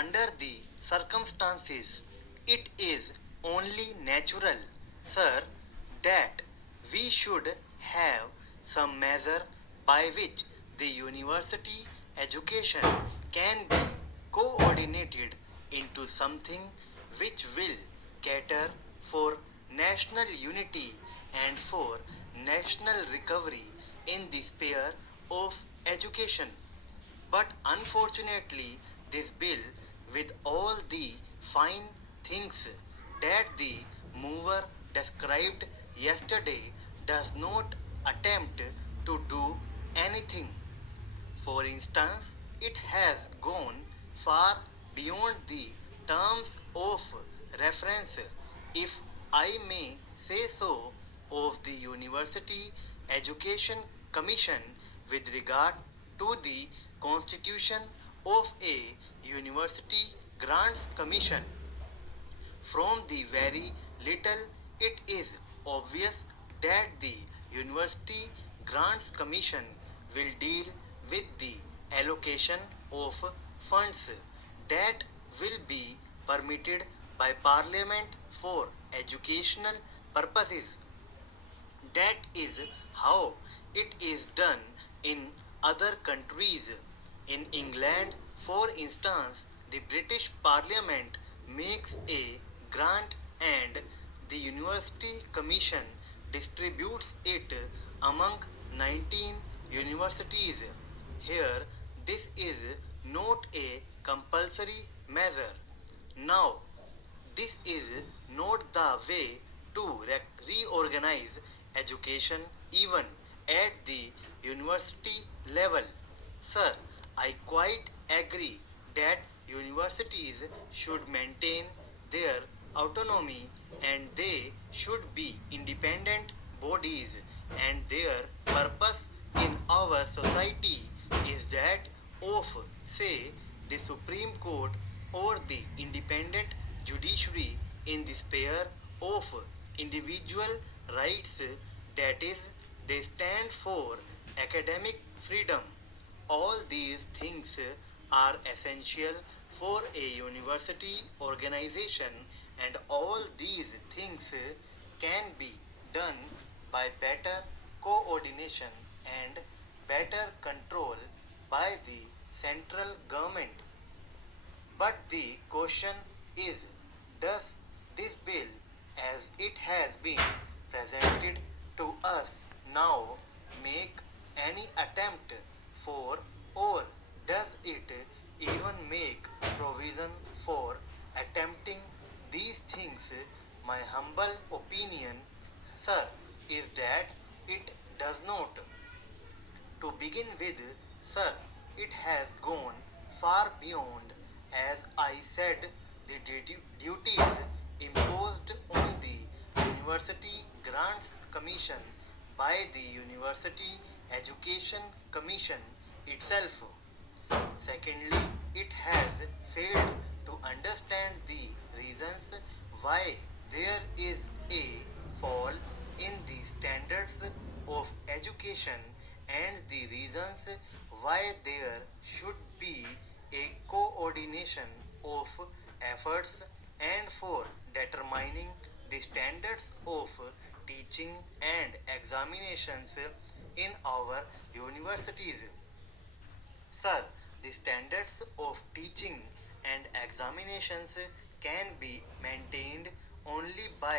under the circumstances, it is only natural, sir, that we should have some measure by which the university education can be coordinated into something which will cater for national unity and for national recovery in the sphere of education. But unfortunately, this bill, with all the fine things that the mover described yesterday, does not attempt to do anything. For instance, it has gone far beyond the terms of reference, if I may say so, of the University Education Commission with regard to the constitution of a University Grants Commission. From the very little, it is obvious that the University Grants Commission will deal with the allocation of funds that will be permitted by Parliament for educational purposes. That is how it is done in other countries. In England, for instance, the British Parliament makes a grant and the University Commission distributes it among 19 universities. Here, this is not a compulsory measure. Now, this is not the way to reorganize education even at the university level. Sir, I quite agree that universities should maintain their autonomy and they should be independent bodies, and their purpose in our society is that of, say, the Supreme Court or the independent judiciary in the sphere of individual rights, that is, they stand for academic freedom. All these things are essential for a university organization, and all these things can be done by better coordination and better control by the central government. But the question is, does this bill, as it has been presented to us now, make any attempt for, or does it even make provision for attempting these things? My humble opinion, sir, is that it does not. To begin with, sir, it has gone far beyond, as I said, the duties imposed on the University Grants Commission by the University Education Commission itself. Secondly, it has failed to understand the reasons why there is a fall in the standards of education and the reasons why there should be a coordination of efforts and for determining the standards of teaching and examinations in our universities. Sir, the standards of teaching and examinations can be maintained only by